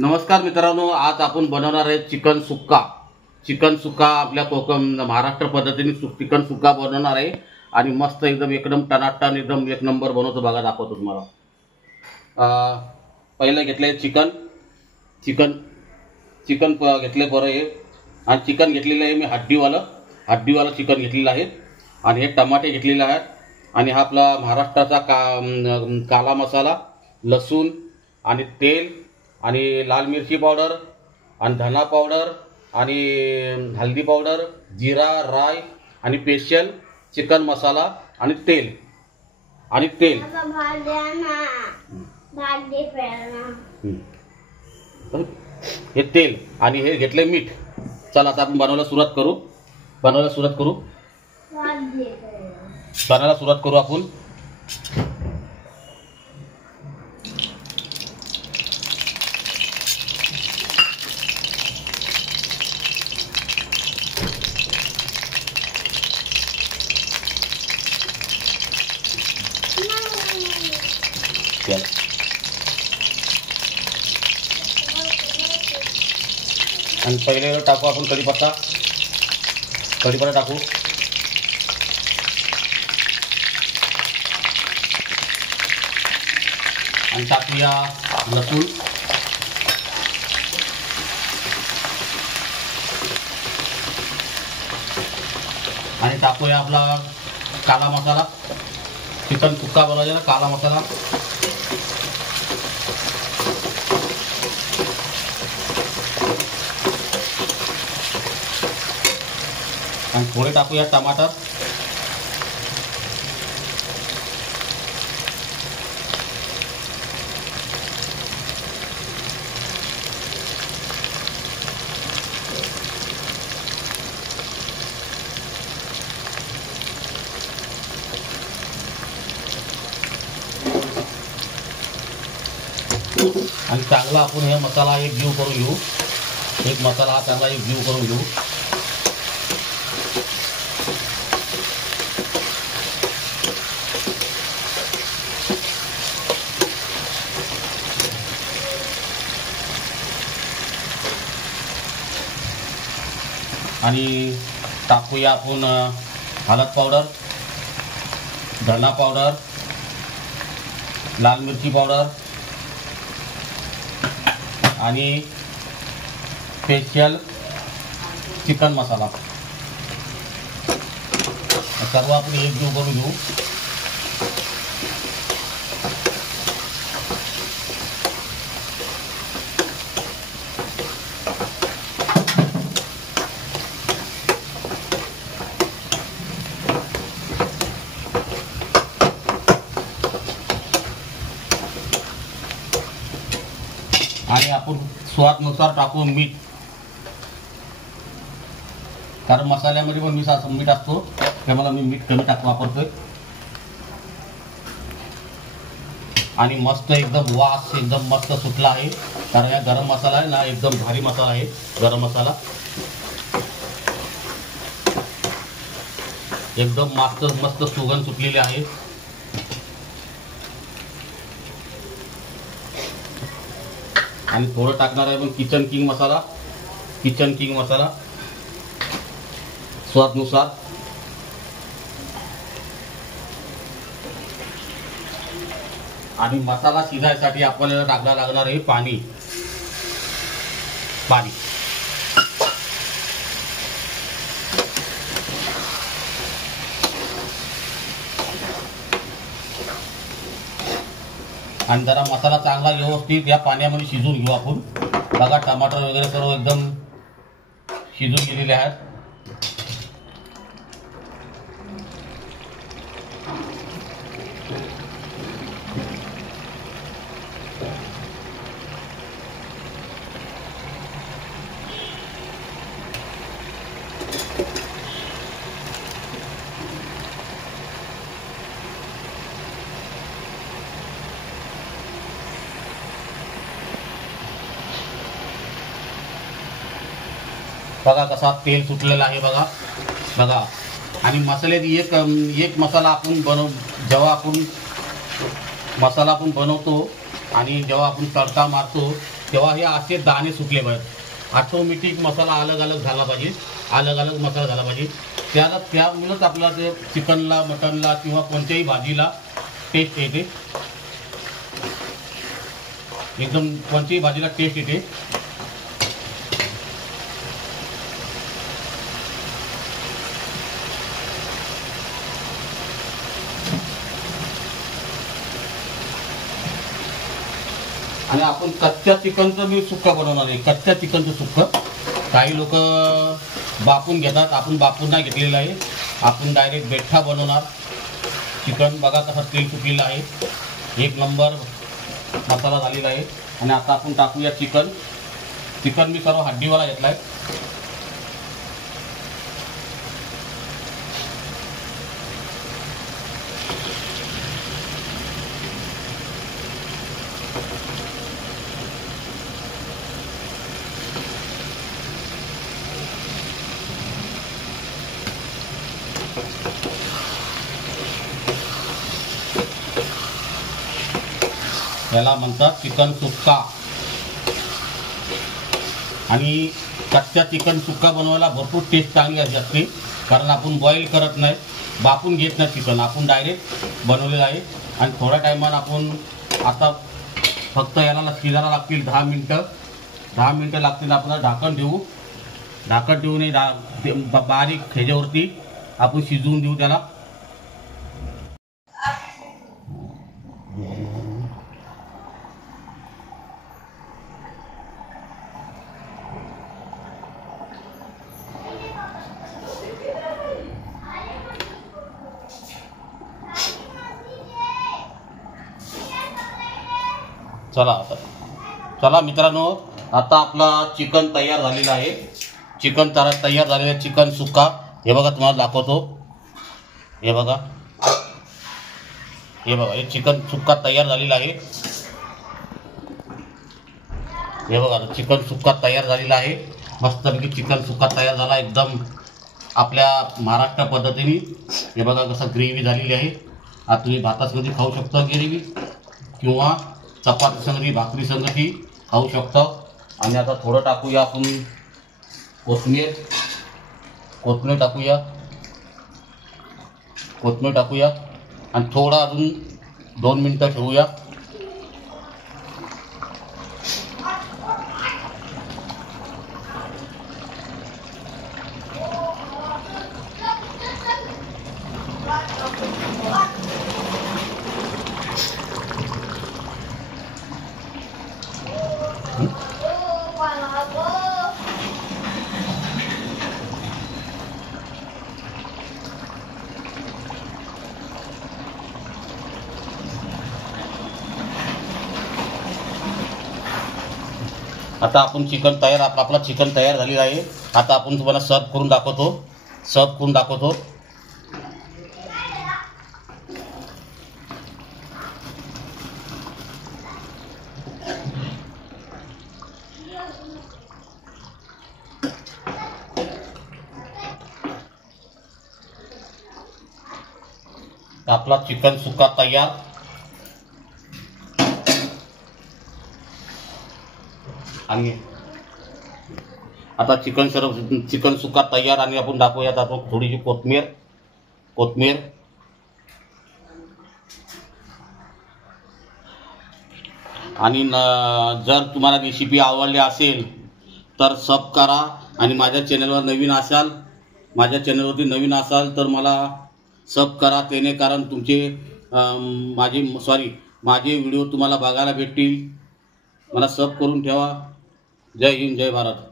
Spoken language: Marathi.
नमस्कार मित्रांनो, आज आपण बनवणार आहे चिकन सुक्का. चिकन सुक्का आपल्या कोकण महाराष्ट्र पद्धतीने चिकन सुक्का बनवणार आहे आणि मस्त एकदम टनाटन एकदम एक नंबर बनवतो. बघा, दाखवतो तुम्हाला. पहिलं घेतले चिकन घेतले बरं आहे. आणि चिकन घेतलेलं आहे मी हड्डीवालं चिकन घेतलेलं आहे. आणि हे टमाटे घेतलेले आहेत. आणि हा आपला महाराष्ट्राचा काला मसाला, लसूण आणि तेल आणि लाल मिरची पावडर आणि धना पावडर आणि हल्दी पावडर, जिरा, राई आणि स्पेशल चिकन मसाला आणि तेल हे तेल आणि हे घेतले मीठ. चला आता आपण बनवायला सुरुवात करू आपण. आणि पहिले टाकू आपण कढीपत्ता टाकू. आणि टाकूया लसूण. आणि टाकूया आपला काला मसाला. चिकन सुक्का बनवायचा ना, काला मसाला. आणि थोडे टाकूया टमाटर. आणि चांगला आपण हे मसाला एक जीव करून घेऊ. मसाला हा चांगला एक जीव करून घेऊ. आणि टाकूया आपण हळद पावडर, धना पावडर, लाल मिरची पावडर आणि स्पेशल चिकन मसाला. सर्व आपण एकजीव करून घेऊ. आणि आपण स्वादानुसार टाकू मीठ, कारण मसाल्यामध्ये पण मीठ असतो, त्यामुळे मी मीठ कमी वापरतोय. आणि मस्त एकदम वास एकदम मस्त सुटला आहे, कारण हा गरम मसाला आहे ना, एकदम भारी मसाला आहे गरम मसाला. एकदम मस्त सुगंध सुटलेली आहे. आणि थोडं टाकणार आहे पण किचन किंग मसाला स्वादानुसार. आणि मसाला शिजायसाठी आपल्याला टाकायला लागणार आहे पाणी. आणि जरा मसाला चांगला व्यवस्थित या पाण्यामध्ये शिजून घेऊ आपण. बघा, टमाटर वगैरे सर्व एकदम शिजून गेलेले आहेत. बघा कसा तेल सुटलेला आहे. बघा. आणि मसाल्यात एक मसाला आपण जेव्हा आपण मसाला आपण बनवतो आणि जेव्हा आपण तडका मारतो तेव्हा हे असे दाणे सुटले पाहिजेत. ऑटोमॅटिक मसाला अलग अलग झाला पाहिजे, अलग अलग मसाला झाला पाहिजे. त्यामुळंच आपल्याला ते चिकनला, मटनला किंवा कोणत्याही भाजीला टेस्ट येते. एकदम कोणत्याही भाजीला टेस्ट येते. आणि आपण कच्च्या चिकनचं मी सुक्का बनवणार आहे. कच्च्या चिकनचं सुक्कं काही लोक बापून घेतात, आपण बापून नाही घेतलेलं आहे. आपण डायरेक्ट बेठ्ठा बनवणार चिकन. बघा कसं तेल सुटलेलं आहे, एक नंबर मसाला झालेला आहे. आणि आता आपण टाकूया चिकन. चिकन मी सर्व हड्डीवाला घेतला आहे. याला म्हणतात चिकन सुक्का. आणि कच्च्या चिकन सुक्का बनवायला भरपूर टेस्ट चांगली असते, कारण आपण बॉईल करत नाही, बापून घेत नाही चिकन, आपण डायरेक्ट बनवलेलं आहे. आणि थोड्या टायमानं आपण आता फक्त याला शिजायला लागतील 10 मिनटं. 10 मिनटं लागतील. आपण ढाकण ठेवू. ढाकण ठेवून बारीक ह्याच्यावरती आपण शिजवून देऊ त्याला. चला मित्रांनो, आता आपला चिकन तयार झालेला आहे. चिकन तयार झालेलं आहे, चिकन सुक्का. हे बघा, तुम्हाला दाखवतो. हे बघा, हे चिकन सुक्का तयार झालेला आहे. हे बघा, चिकन सुक्का तयार झालेला आहे. मस्तपैकी चिकन सुक्का तयार झाला एकदम आपल्या महाराष्ट्र पद्धतीने. हे बघा कसं ग्रेव्ही झालेली आहे. आता तुम्ही भातासंगती खाऊ शकता ग्रेव्ही, किंवा चपाती संगती, भाकरी संगती खाऊ शकता. आणि आता थोडं टाकूया आपण कोथिंबीर टाकूया. आणि थोडा अजून 2 मिनटं ठेवूया. आता आपण चिकन तयार, आपला चिकन तयार झालेला आहे. आता आपण तुम्हाला सर्व करून दाखवतो. आपला चिकन सुक्का तयार. आणि आता चिकन सुक्का तयार. आणि आपण दाखवूयात आता थोडीशी कोथिंबीर. आणि जर तुम्हाला रेसिपी आवडली असेल तर सब करा. आणि माझ्या चॅनलवरती नवीन असाल तर मला सब करा. त्याने कारण तुमचे माझे व्हिडिओ तुम्हाला बघायला भेटतील. मला सब करून ठेवा. जय हिंद, जय भारत.